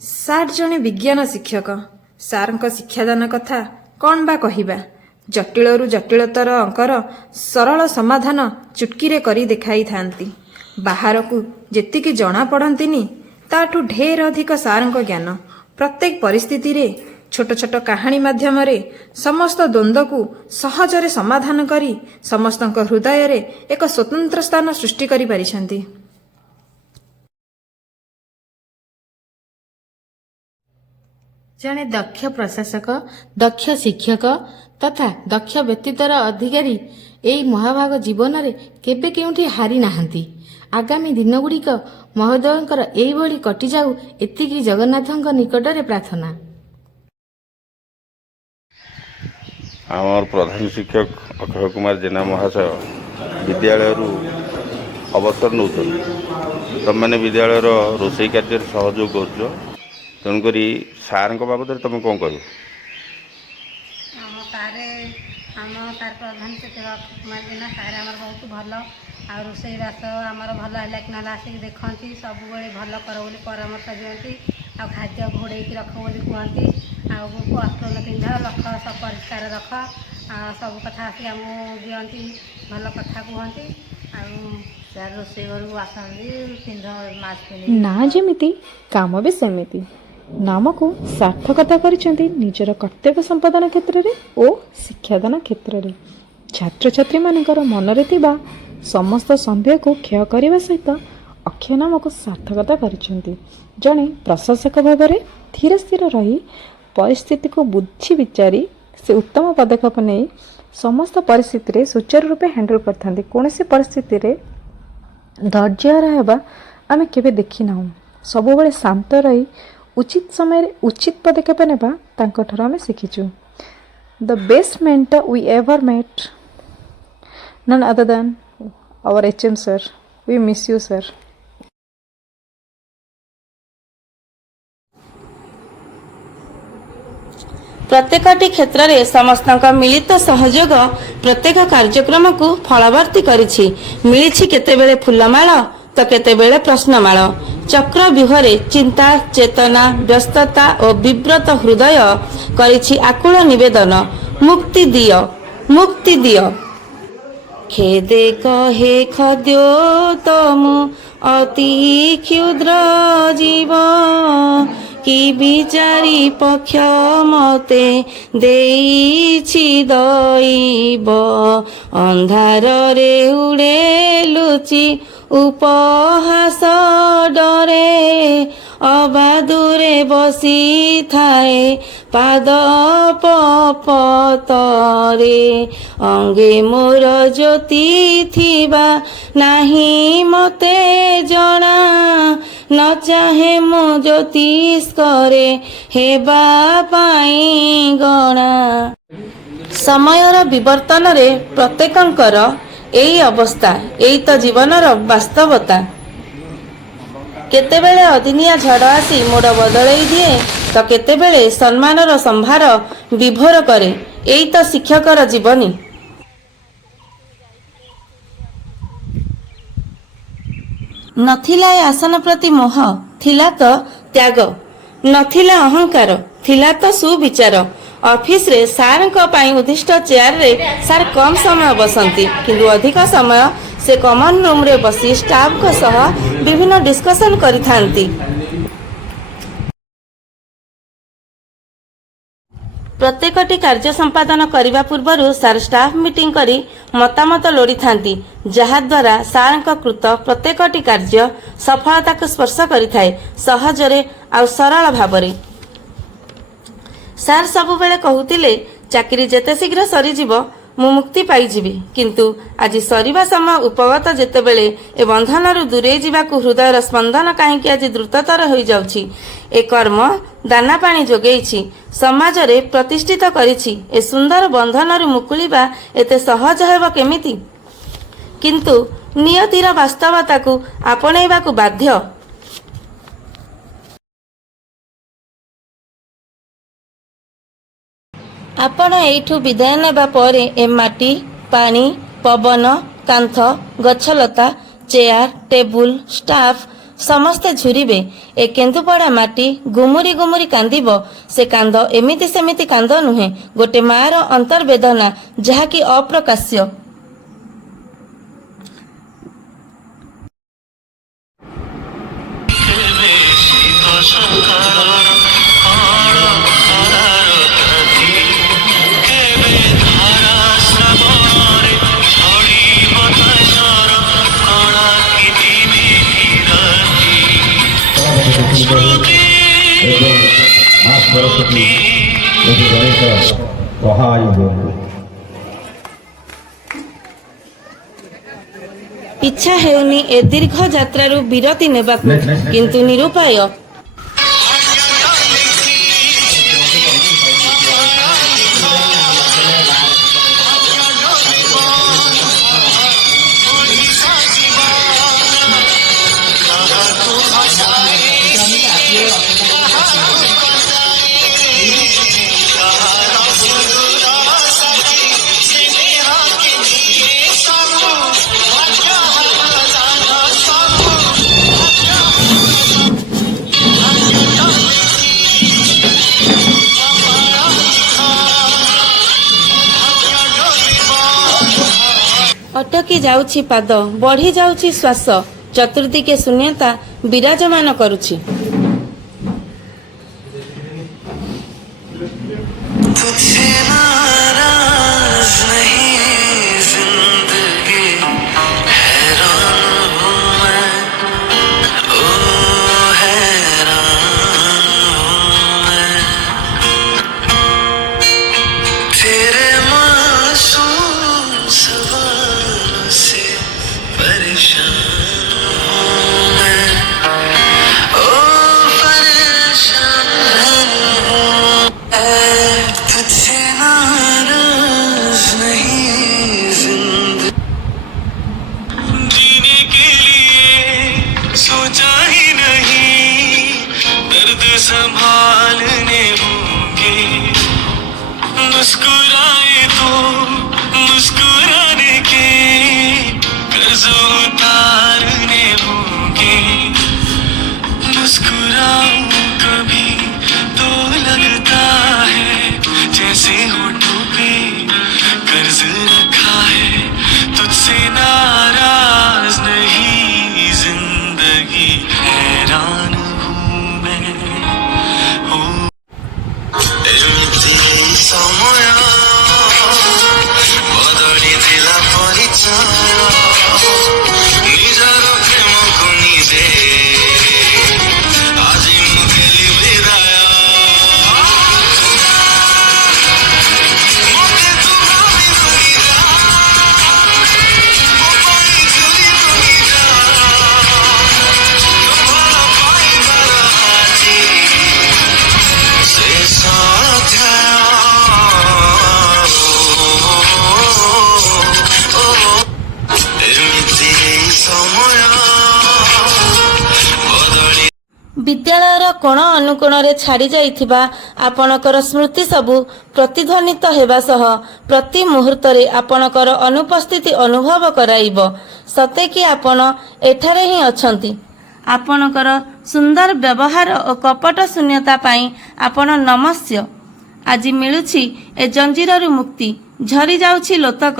Sir ଜଣେ ବିଜ୍ଞାନ ଶିକ୍ଷକ। ସାର୍ଙ୍କ ଶିକ୍ଷାଦାନ କଥା କ'ଣ ବା କହିବା। ଜଟିଳରୁ ଜଟିଳତର ଅଙ୍କର ସରଳ ସମାଧାନ ଚୁଟକିରେ କରି ଦେଖାଇଥାନ୍ତି। ବାହାରକୁ ଯେତିକି ଜଣାପଡ଼ନ୍ତିନି ତାଠୁ ଢେର ଅଧିକ ସାର୍ଙ୍କ ଜ୍ଞାନ। ପ୍ରତ୍ୟେକ ପରିସ୍ଥିତିରେ ଛୋଟ ଛୋଟ କାହାଣୀ ମାଧ୍ୟମରେ ସମସ୍ତ ଦ୍ୱନ୍ଦ୍ୱକୁ ସହଜରେ ସମାଧାନ କରି ସମସ୍ତଙ୍କ ହୃଦୟରେ ଏକ ସ୍ୱତନ୍ତ୍ର ସ୍ଥାନ ସୃଷ୍ଟି କରିପାରିଛନ୍ତି। ଜଣେ ଦକ୍ଷ ପ୍ରଶାସକ, ଦକ୍ଷ ଶିକ୍ଷକ ତଥା ଦକ୍ଷ ବ୍ୟକ୍ତିତ୍ୱର ଅଧିକାରୀ ଏହି ମହାଭାଗ ଜୀବନରେ କେବେ କେଉଁଠି ହାରି ନାହାନ୍ତି। ଆଗାମୀ ଦିନଗୁଡ଼ିକ ମହୋଦୟଙ୍କର ଏଇଭଳି କଟିଯାଉ, ଏତିକି ଜଗନ୍ନାଥଙ୍କ ନିକଟରେ ପ୍ରାର୍ଥନା। ଆମର ପ୍ରଧାନ ଶିକ୍ଷକ ଅକ୍ଷୟ କୁମାର ଜେନା ମହାଶୟ ବିଦ୍ୟାଳୟରୁ ଅବସର ନେଉଛନ୍ତି। ତୁମେମାନେ ବିଦ୍ୟାଳୟର ରୋଷେଇ କାର୍ଯ୍ୟରେ ସହଯୋଗ କରୁଛ, ତେଣୁକରି ସାର୍ଙ୍କ ବାବଦରେ ତୁମେ କ'ଣ କହିବ? ତାର ପ୍ରଧାନ ଶିକ୍ଷକ ଅକ୍ଷୟ କୁମାର ଜେନା ସାର୍ ଆମର ବହୁତ ଭଲ। ଆଉ ରୋଷେଇବାସ ଆମର ଭଲ ହେଲା କି ନହେଲେ ଆସିକି ଦେଖନ୍ତି, ସବୁବେଳେ ଭଲ କର ବୋଲି ପରାମର୍ଶ ଦିଅନ୍ତି। ଆଉ ଖାଦ୍ୟ ଘୋଡ଼େଇକି ରଖ ବୋଲି କୁହନ୍ତି। ଆଉ ବସ୍ତ୍ର ପିନ୍ଧ, ରଖ ପରିଷ୍କାର ରଖ, ସବୁ କଥା ଆସିକି ଆମକୁ ଦିଅନ୍ତି, ଭଲ କଥା କୁହନ୍ତି। ଆଉ ସାର୍ ରୋଷେଇ ଘରକୁ ଆସନ୍ତି, ପିନ୍ଧ ମାସ୍କ ପିନ୍ଧି। ନା ଯେମିତି କାମ ବି ସେମିତି। ନାମକୁ ସାର୍ଥକତା କରିଛନ୍ତି ନିଜର କର୍ତ୍ତବ୍ୟ ସମ୍ପାଦନ କ୍ଷେତ୍ରରେ ଓ ଶିକ୍ଷାଦାନ କ୍ଷେତ୍ରରେ। ଛାତ୍ରଛାତ୍ରୀମାନଙ୍କର ମନରେ ଥିବା ସମସ୍ତ ସନ୍ଦେହକୁ କ୍ଷୟ କରିବା ସହିତ ଅକ୍ଷୟ ନାମକୁ ସାର୍ଥକତା କରିଛନ୍ତି। ଜଣେ ପ୍ରଶାସକ ଭାବରେ ଧୀର ସ୍ଥିର ରହି ପରିସ୍ଥିତିକୁ ବୁଝି ବିଚାରି ସେ ଉତ୍ତମ ପଦକ୍ଷେପ ନେଇ ସମସ୍ତ ପରିସ୍ଥିତିରେ ସୁଚାରୁ ରୂପେ ହ୍ୟାଣ୍ଡେଲ୍ କରିଥାନ୍ତି। କୌଣସି ପରିସ୍ଥିତିରେ ଧୈର୍ଯ୍ୟହରା ହେବା ଆମେ କେବେ ଦେଖିନାହୁଁ। ସବୁବେଳେ ଶାନ୍ତ ରହି ଉଚିତ ସମୟରେ ଉଚିତ ପଦକ୍ଷେପ ନେବା ତାଙ୍କଠାରୁ ଆମେ ଶିଖିଛୁ। The best mentor we ever met, none other than our HM sir. We miss you sir. ପ୍ରତ୍ୟେକଟି କ୍ଷେତ୍ରରେ ସମସ୍ତଙ୍କ ମିଳିତ ସହଯୋଗ ପ୍ରତ୍ୟେକ କାର୍ଯ୍ୟକ୍ରମକୁ ଫଳବର୍ତ୍ତୀ କରିଛି। ମିଳିଛି କେତେବେଳେ ଫୁଲମାଳ ତ କେତେବେଳେ ପ୍ରଶ୍ନମାଳ। ଚକ୍ର ବ୍ୟୂହରେ ଚିନ୍ତା, ଚେତନା, ବ୍ୟସ୍ତତା ଓ ବିବ୍ରତ ହୃଦୟ କରିଛି ଆକୁଳ ନିବେଦନ, ମୁକ୍ତି ଦିଅ, ମୁକ୍ତି ଦିଅ। ଖେଦେ କହେ ଖଦ୍ୟୋତମୁ ଅତି କ୍ଷୁଦ୍ର ଜୀବ, କି ବିଚାରି ପକ୍ଷ ମତେ ଦେଇଛି ଦଇବ। ଅନ୍ଧାରରେ ଉଡ଼େ ଲୁଚି ଉପହାସ ଡରେ, ଅବାଦୁରେ ବସିଥାଏ ପାଦ ପତରେ। ଅଙ୍ଗେ ମୋର ଜ୍ୟୋତି ଥିବା ନାହିଁ ମତେ ଜଣା, ନ ଚାହେଁ ମୁଁ ଜ୍ୟୋତିଷ୍କରେ ହେବା ପାଇଁ ଗଣା। ସମୟର ବିବର୍ତ୍ତନରେ ପ୍ରତ୍ୟେକଙ୍କର ଏଇ ଅବସ୍ଥା, ଏଇ ତ ଜୀବନର ବାସ୍ତବତା। କେତେବେଳେ ଅଦିନିଆ ଝଡ଼ ଆସି ମୋଡ଼ ବଦଳେଇ ଦିଏ, ତ କେତେବେଳେ ସମ୍ମାନର ସମ୍ଭାର ବିଭୋର କରେ। ଏଇ ତ ଶିକ୍ଷକର ଜୀବନୀ। ନଥିଲା ଏ ଆସନ ପ୍ରତି ମୋହ, ଥିଲା ତ ତ୍ୟାଗ। ନଥିଲା ଅହଙ୍କାର, ଥିଲା ତ ସୁବିଚାର। ଅଫିସରେ ସାର୍ଙ୍କ ପାଇଁ ଉଦ୍ଦିଷ୍ଟ ଚେୟାରରେ ସାର୍ କମ୍ ସମୟ ବସନ୍ତି, କିନ୍ତୁ ଅଧିକ ସମୟ ସେ କମନ ରୁମ୍ରେ ବସି ଷ୍ଟାଫଙ୍କ ସହ ବିଭିନ୍ନ ଡିସ୍କସନ୍ କରିଥାନ୍ତି। ପ୍ରତ୍ୟେକଟି କାର୍ଯ୍ୟ ସମ୍ପାଦନ କରିବା ପୂର୍ବରୁ ସାର୍ ଷ୍ଟାଫ୍ ମିଟିଂ କରି ମତାମତ ଲୋଡ଼ିଥାନ୍ତି, ଯାହାଦ୍ୱାରା ସାର୍ଙ୍କ କୃତ ପ୍ରତ୍ୟେକଟି କାର୍ଯ୍ୟ ସଫଳତାକୁ ସ୍ପର୍ଶ କରିଥାଏ ସହଜରେ ଆଉ ସରଳ ଭାବରେ। ସାର୍ ସବୁବେଳେ କହୁଥିଲେ, ଚାକିରି ଯେତେ ଶୀଘ୍ର ସରିଯିବ ମୁଁ ମୁକ୍ତି ପାଇଯିବି। କିନ୍ତୁ ଆଜି ସରିବା ସମୟ ଉପଗତ ଯେତେବେଳେ ଏ ବନ୍ଧନରୁ ଦୂରେଇ ଯିବାକୁ ହୃଦୟର ସ୍ପନ୍ଦନ କାହିଁକି ଆଜି ଦ୍ରୁତତର ହୋଇଯାଉଛି। ଏ କର୍ମ ଦାନା ପାଣି ଯୋଗେଇଛି, ସମାଜରେ ପ୍ରତିଷ୍ଠିତ କରିଛି। ଏ ସୁନ୍ଦର ବନ୍ଧନରୁ ମୁକୁଳିବା ଏତେ ସହଜ ହେବ କେମିତି? କିନ୍ତୁ ନିୟତିର ବାସ୍ତବତାକୁ ଆପଣେଇବାକୁ ବାଧ୍ୟ। ଆପଣ ଏଇଠୁ ବିଦାୟ ନେବା ପରେ ଏ ମାଟି, ପାଣି, ପବନ, କାନ୍ଥ, ଗଛଲତା, ଚେୟାର, ଟେବୁଲ, ଷ୍ଟାଫ ସମସ୍ତେ ଝୁରିବେ। ଏ କେନ୍ଦୁପଡ଼ା ମାଟି ଗୁମୁରି ଗୁମୁରି କାନ୍ଦିବ। ସେ କାନ୍ଦ ଏମିତି ସେମିତି କାନ୍ଦ ନୁହେଁ, ଗୋଟେ ମାଆର ଅନ୍ତର୍ବେଦନା, ଯାହାକି ଅପ୍ରକାଶ୍ୟ। ଏବଂ ମା ସରସ୍ୱତୀ ଏହି ଗଣେଶ ସହାୟ ହୁଅନ୍ତୁ। ଇଚ୍ଛା ହେଉନି ଏ ଦୀର୍ଘ ଯାତ୍ରାରୁ ବିରତି ନେବାକୁ, କିନ୍ତୁ ନିରୁପାୟ। ଅଟକି ଯାଉଛି ପାଦ, ବଢି ଯାଉଛି ଶ୍ୱାସ, ଚତୁର୍ଦିକେ ଶୂନ୍ୟତା ବିରାଜମାନ କରୁଛି। तुझसे नाराज नहीं जिंदगी, हैरान हूँ मैं, ओ हैरान हूँ मैं, तेरे मासूम सवालों से परेशान हूँ मैं, ओ परेशान हूँ मैं, तुझसे नाराज नहीं जिंदगी, जीने के लिए सोचा ही नहीं, दर्द संभालने होंगे, मुस्कुराए तो मुस्कुराने के कर्ज उतारने होंगे, मुस्कुराऊं कभी तो लगता है जैसे होठों पे कर्ज रखा है, तुझसे नाराज नहीं जिंदगी, हैरान हूँ मैं, हो ଏମିତି ଏଇ ସମୟ ବଦଳିଥିଲା ପରିଚୟ, ନିଜର ପ୍ରେମକୁ ନିଜେ ଆଜି ମୁଁ ଦେଲି ବିଦାୟ, ମୋତେ ତୁ ଭାବିଲୁନି ଯା, ମୋ ପାଇଁ ଝୁଲିଲୁନି ଯା, ତୋ ଭଲ ପାଇବାର ଆଜି ଶେଷ ଅଧ୍ୟାୟ। ଏମିତି ଏଇ ସମୟ ବଦଳି ବିଦ୍ୟାଳୟର କୋଣ ଅନୁକୋଣରେ ଛାଡ଼ି ଯାଇଥିବା ଆପଣଙ୍କର ସ୍ମୃତି ସବୁ ପ୍ରତିଧ୍ୱନିତ ହେବା ସହ ପ୍ରତି ମୁହୂର୍ତ୍ତରେ ଆପଣଙ୍କର ଅନୁପସ୍ଥିତି ଅନୁଭବ କରାଇବ। ସତେ କି ଆପଣ ଏଠାରେ ହିଁ ଅଛନ୍ତି। ଆପଣଙ୍କର ସୁନ୍ଦର ବ୍ୟବହାର ଓ କପଟ ଶୂନ୍ୟତା ପାଇଁ ଆପଣ ନମସ୍ୟ। ଆଜି ମିଳୁଛି ଏ ଜଞ୍ଜିରରୁ ମୁକ୍ତି, ଝରି ଯାଉଛି ଲୋତକ।